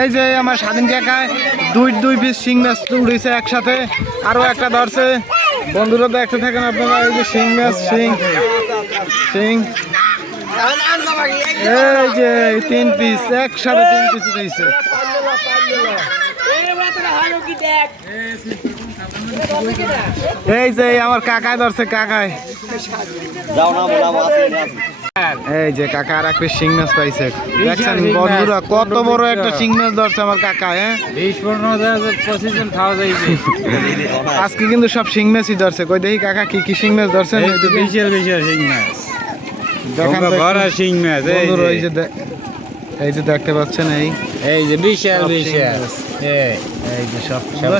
এই যে আমার স্বাধীন কাকায় দুই দুই পিস শিং মাছ উড়েছে একসাথে। আরও একটা ধরছে। বন্ধুরা দেখতে থাকেন আপনারা, এই যে শিং মাছ, শিং শিং। এই যে তিন পিস একসাথে তিন পিস উঠেছে এই যে আমার কাকায় ধরছে, কাকায়। যাও না এই যে কাকা আর এক পিস শিং মাছ পাইছে। দেখছেন বন্ধুরা কত বড় একটা শিং মাছ ধরছে আমার কাকা হ্যাঁ? আজকে কিন্তু সব শিং মাছই ধরছে। কই দেখি কাকা কি কি শিং মাছ তো বিশাল বিশাল শিং মাছ। দেখান ভরা শিং মাছ এই বন্ধুরা, এই যে এই যে দেখতে পাচ্ছেন এই এই যে বিশাল বিশাল। এই যে সব সব।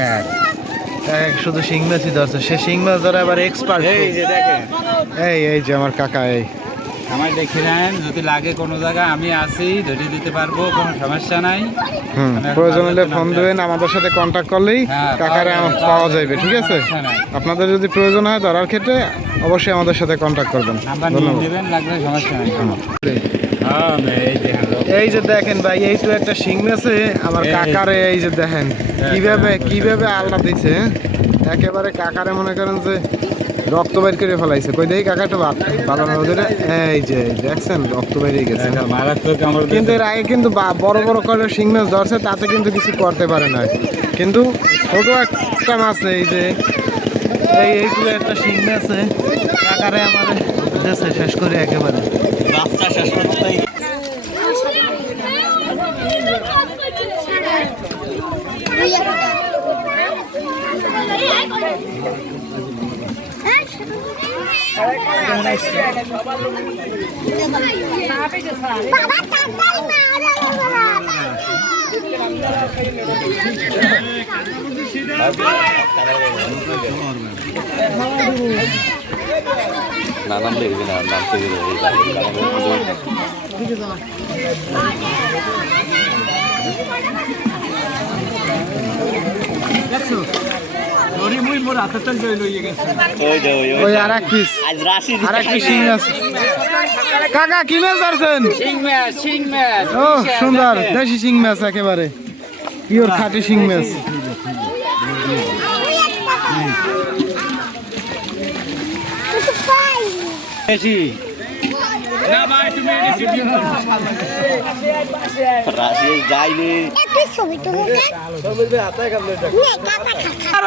মাছ। শুধু শিং মাছই ধরছে। সে শিং মাছ ধরে আবার এক্সপার্ট এই যে দেখেন। এই এই যে আমার কাকা এই। আমার দেখিলেন যদি লাগে কোনো জায়গায় আমি আছি ধরে দিতে পারব কোনো সমস্যা নাই। প্রয়োজন হলে ফোন দেবেন আমাদের সাথে কন্ট্যাক্ট করলেই হ্যাঁ, কাকারে পাওয়া যাবে, ঠিক আছে? আপনাদের যদি প্রয়োজন হয় ধরার ক্ষেত্রে অবশ্যই আমাদের সাথে কন্ট্যাক্ট করবেন। নাম্বার নিয়ে ধন্যবাদ। দেবেন লাগলে সমস্যা নাই। হ্যাঁ এই যে দেখেন ভাই এই তো একটা শিং আছে আমার কাকারে এই যে দেখেন কীভাবে কীভাবে আল্লাহ দিছে হ্যাঁ? একেবারে কাকারে মনে করেন যে রক্ত বের করে ফেলাইছে। কই দেখি কাকা একটু ভাত ভালো না ওদের এই যে দেখছেন রক্ত বেরিয়ে গেছে। কিন্তু এর আগে কিন্তু বা- বড় বড় করে শিং মাছ ধরছে তাতে কিন্তু কিছু করতে পারে না কিন্তু ছোট একটা মাছ এই যে এই এইগুলো একটা শিং মাছে কাকারে আমার দেশে শেষ করে একেবারে। বাচ্চা শেষ পর্যন্ত বাবা না নাম দেখবি না নাম থেকে যে ওই ওই আর এক পিস। আজ রাশি আর এক পিস শিং আছে কাকা কি মাছ ধরছেন? ও সুন্দর। দেশি শিং মাছ একেবারে। পিওর খাঁটি শিং মাছ বেশি রাশি যাইনি একটু ছবি তুলতে নে কাকা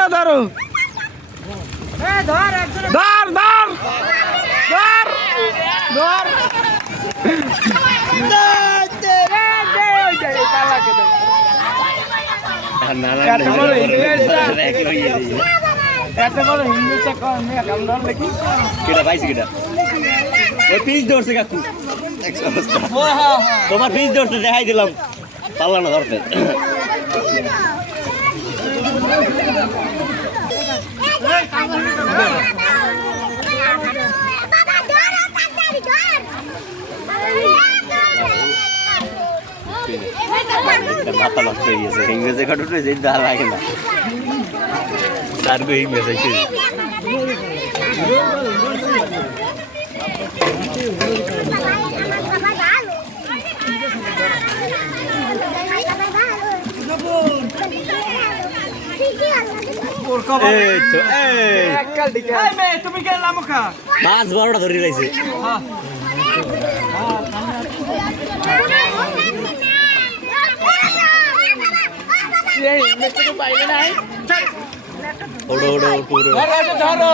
ধরো। ধরো ধর ধর কেটা পাইছি কেটা ওই পিস ধরছে কাকু তোমার পিস ধরছে, দেখাই দিলাম। পারলাম না ধরতে। মাথা নষ্ট হয়ে গেছে। ইংরেজি ঘটনা যে দা লাগে না। তার ইংরেজ আছে এই তো এই তুমি কে লামুখা মাছ বড়টা ধরে রাইছে ওড়ো ওড়ো ওড়ো ওড়ো ধরো।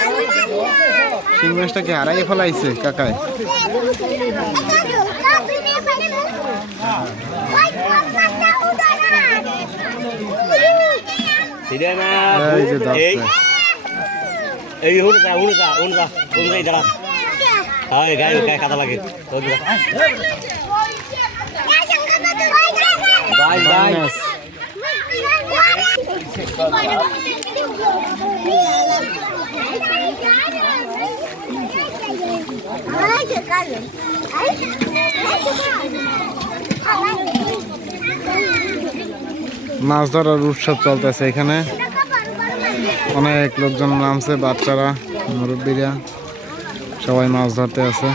শিং মাছটা কি হারাই ফেলাইছে কাকায় এই হুড় যা হুড় যাই দাঁড়া। হয় গায়ে গায়ে কাদা লাগে। বাই বাই মাছ ধরার উৎসব চলতেছে এখানে। অনেক লোকজন নামছে বাচ্চারা মুরব্বীরা সবাই মাছ ধরতে আছে।